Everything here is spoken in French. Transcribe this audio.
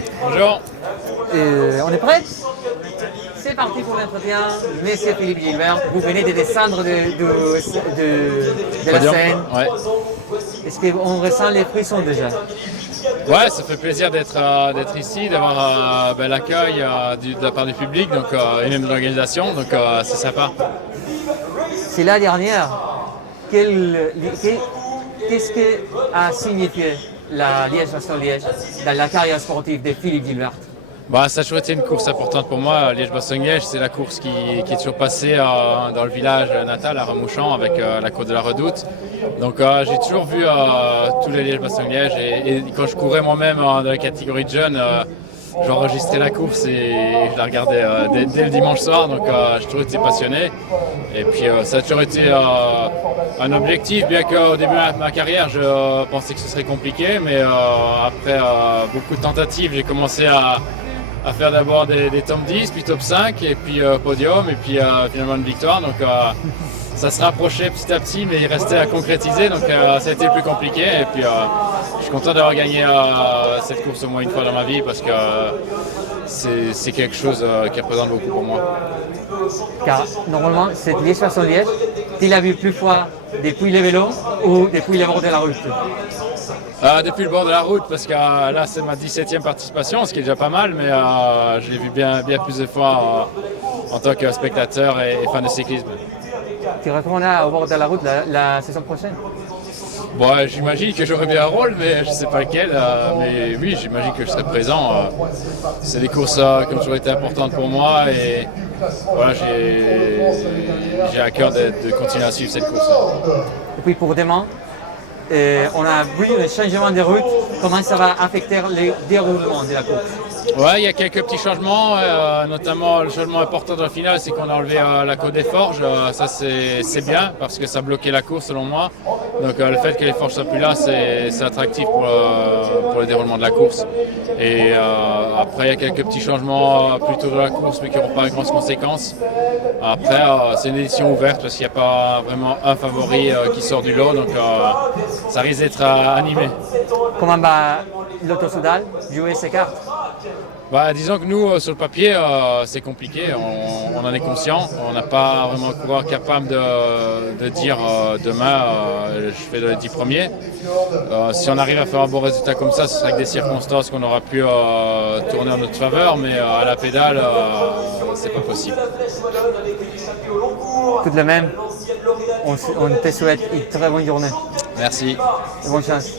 Philippe. Bonjour. On est prêt? C'est parti pour l'entretien. Monsieur Philippe Gilbert, vous venez de descendre de la Podium. scène. Ouais. Est-ce qu'on ressent les frissons déjà? Ouais, ça fait plaisir d'être ici, d'avoir l'accueil de la part du public donc, et même de l'organisation, donc c'est sympa. C'est la dernière. Qu'est-ce que a signifié la Liège-Bastogne-Liège dans la carrière sportive de Philippe Gilbert? Ça a toujours été une course importante pour moi. Liège-Bastogne-Liège, c'est la course qui est toujours passée dans le village natal à Remouchamp avec la côte de la Redoute. Donc j'ai toujours vu tous les Liège-Bastogne-Liège et quand je courais moi-même dans la catégorie de jeunes, j'enregistrais la course et je la regardais dès le dimanche soir. Donc j'ai toujours été passionné. Et puis ça a toujours été un objectif, bien qu'au début de ma carrière, je pensais que ce serait compliqué. Mais après beaucoup de tentatives, j'ai commencé à faire d'abord des top 10, puis top 5, et puis podium, et puis finalement une victoire. Donc ça se rapprochait petit à petit, mais il restait à concrétiser, donc ça a été le plus compliqué. Et puis je suis content d'avoir gagné cette course au moins une fois dans ma vie, parce que c'est quelque chose qui représente beaucoup pour moi. Car normalement, cette Liège-Bastogne-Liège, tu l'as vu plus fois depuis le vélo ou depuis le bord de la route? Depuis le bord de la route, parce que là c'est ma 17e participation, ce qui est déjà pas mal, mais je l'ai vu bien plus de fois en tant que spectateur et fan de cyclisme. Tu retourneras au bord de la route la saison prochaine? J'imagine que j'aurai bien un rôle, mais je ne sais pas lequel. Mais oui, j'imagine que je serai présent. C'est des courses qui ont toujours été importantes pour moi et voilà, j'ai à cœur de continuer à suivre cette course. Et puis pour demain, on a vu le changement de route. Comment ça va affecter le déroulement de la course? Ouais, il y a quelques petits changements, notamment le changement important de la finale, c'est qu'on a enlevé la côte des forges. Ça c'est bien parce que ça bloquait la course selon moi. Donc le fait que les forges soient plus là, c'est attractif pour le déroulement de la course. Et après, il y a quelques petits changements plus tôt de la course, mais qui n'auront pas de grandes conséquences. Après, c'est une édition ouverte parce qu'il n'y a pas vraiment un favori qui sort du lot, donc ça risque d'être animé. Comment va Lotto Soudal jouer ses cartes? Disons que nous, sur le papier, c'est compliqué, on en est conscient. On n'a pas vraiment un coureur capable de dire demain, je fais les 10 premiers. Si on arrive à faire un bon résultat comme ça, ce serait avec des circonstances qu'on aura pu tourner en notre faveur, mais à la pédale, c'est pas possible. Tout de même, on te souhaite une très bonne journée. Merci. Et bonne chance.